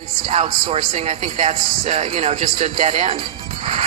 Outsourcing, I think that's, just a dead end.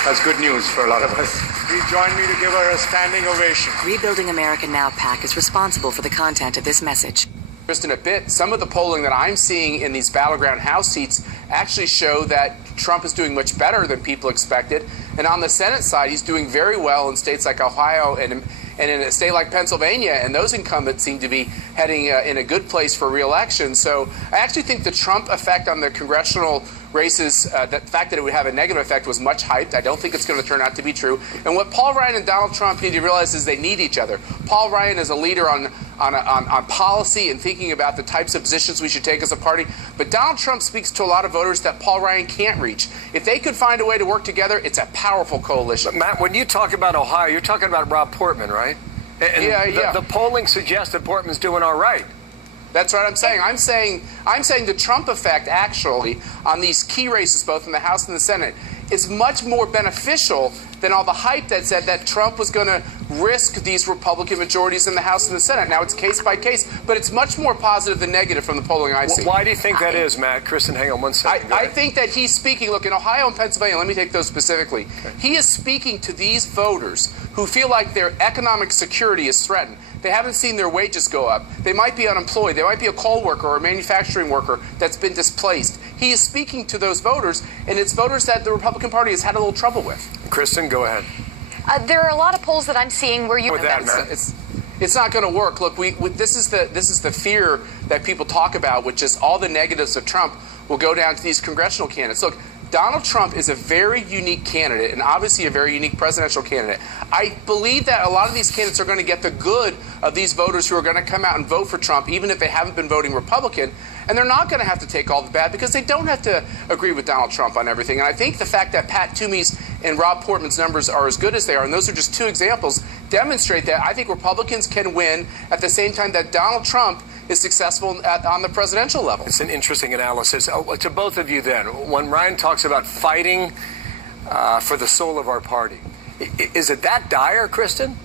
That's good news for a lot of us. Please join me to give her a standing ovation. Rebuilding America Now PAC is responsible for the content of this message. Just in a bit, some of the polling that I'm seeing in these battleground House seats actually show that Trump is doing much better than people expected. And on the Senate side, he's doing very well in states like Ohio and in a state like Pennsylvania, and those incumbents seem to be heading in a good place for re-election. So I actually think the Trump effect on the congressional races, the fact that it would have a negative effect was much hyped. I don't think it's going to turn out to be true. And what Paul Ryan and Donald Trump need to realize is they need each other. Paul Ryan is a leader on policy and thinking about the types of positions we should take as a party. But Donald Trump speaks to a lot of voters that Paul Ryan can't reach. If they could find a way to work together, it's a powerful coalition. But Matt, when you talk about Ohio, you're talking about Rob Portman, right? And yeah. The polling suggests that Portman's doing all right. That's what I'm saying. I'm saying the Trump effect, actually, on these key races, both in the House and the Senate, is much more beneficial than all the hype that said that Trump was going to risk these Republican majorities in the House and the Senate. Now, it's case by case, but it's much more positive than negative from the polling I see. Why do you think that is, Matt? Kristen, hang on one second. I think that he's speaking, look, in Ohio and Pennsylvania, let me take those specifically. Okay. He is speaking to these voters who feel like their economic security is threatened. They haven't seen their wages go up. They might be unemployed. They might be a coal worker or a manufacturing worker that's been displaced. He is speaking to those voters, and it's voters that the Republican Party has had a little trouble with. Kristen, go ahead. There are a lot of polls that I'm seeing where you... With that, Matt. It's not going to work. Look, this is the fear that people talk about, which is all the negatives of Trump will go down to these congressional candidates. Look, Donald Trump is a very unique candidate and obviously a very unique presidential candidate. I believe that a lot of these candidates are going to get the good of these voters who are going to come out and vote for Trump, even if they haven't been voting Republican. And they're not going to have to take all the bad because they don't have to agree with Donald Trump on everything. And I think the fact that Pat Toomey's and Rob Portman's numbers are as good as they are, and those are just two examples, demonstrate that I think Republicans can win at the same time that Donald Trump is successful on the presidential level. It's an interesting analysis. To both of you then, when Ryan talks about fighting for the soul of our party, is it that dire, Kristen?